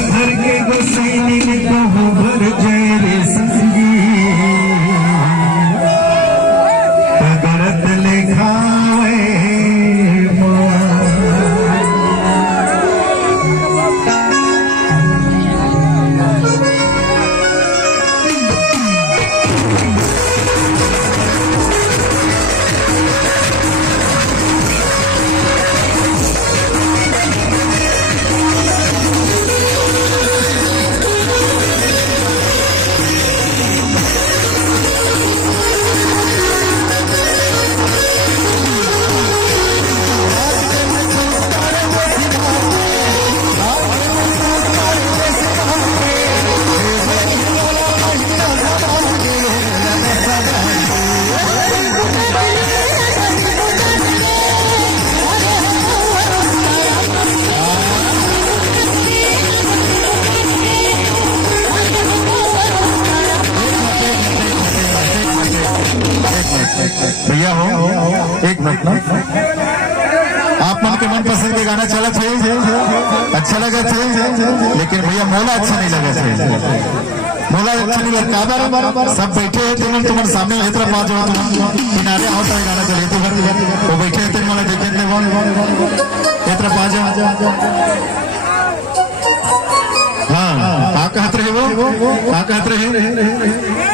घर के गोसैनी कहूँ भर जय रे संगी गलत लिखाए भैया हो एक मिनट ना आप मन के मन पसंद के गाना चला थे अच्छा लगा थे लेकिन भैया मौला अच्छा नहीं लगा थे मौला अच्छा नहीं लगता सब बैठे हैं तुम्हारे सामने इतना पाँच हो किनारे होता है गाना चले वो बैठे हैं मला देखे इतना पाँच हाँ क्या कहते रहे वो क्या कहते रहे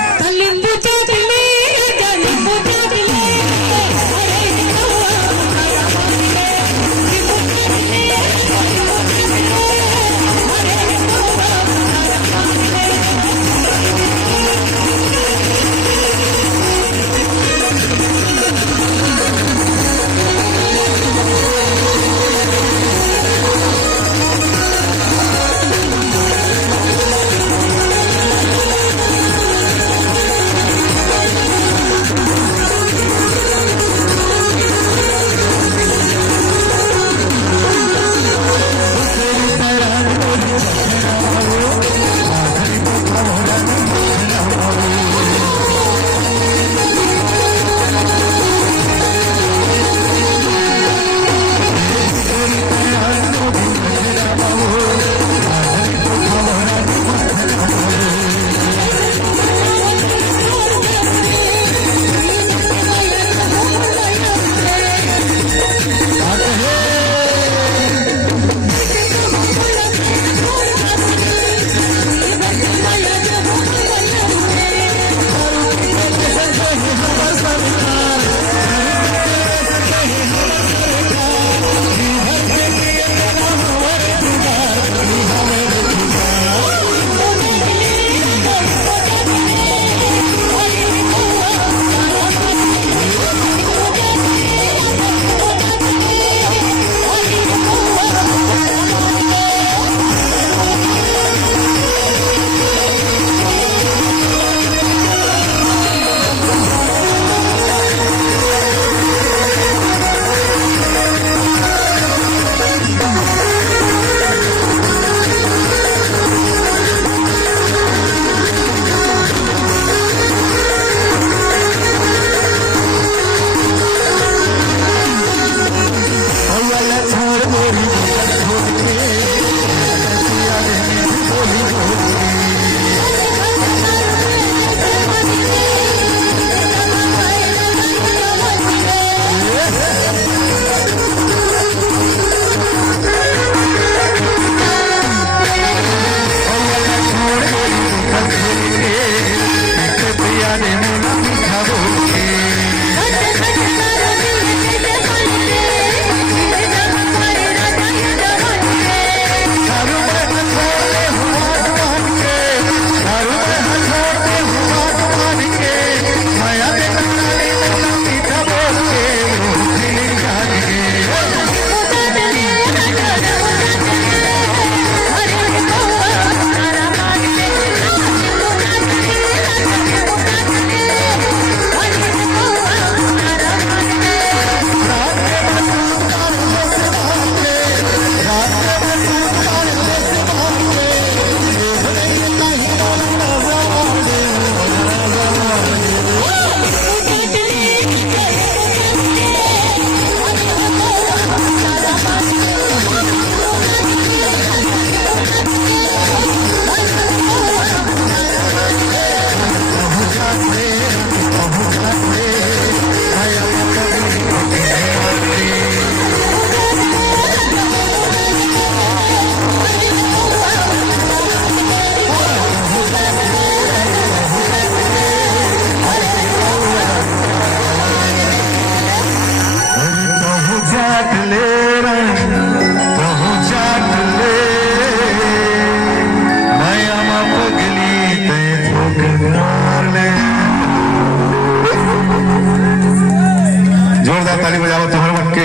जोरदार ताली बजाओ तुम्हारे मन के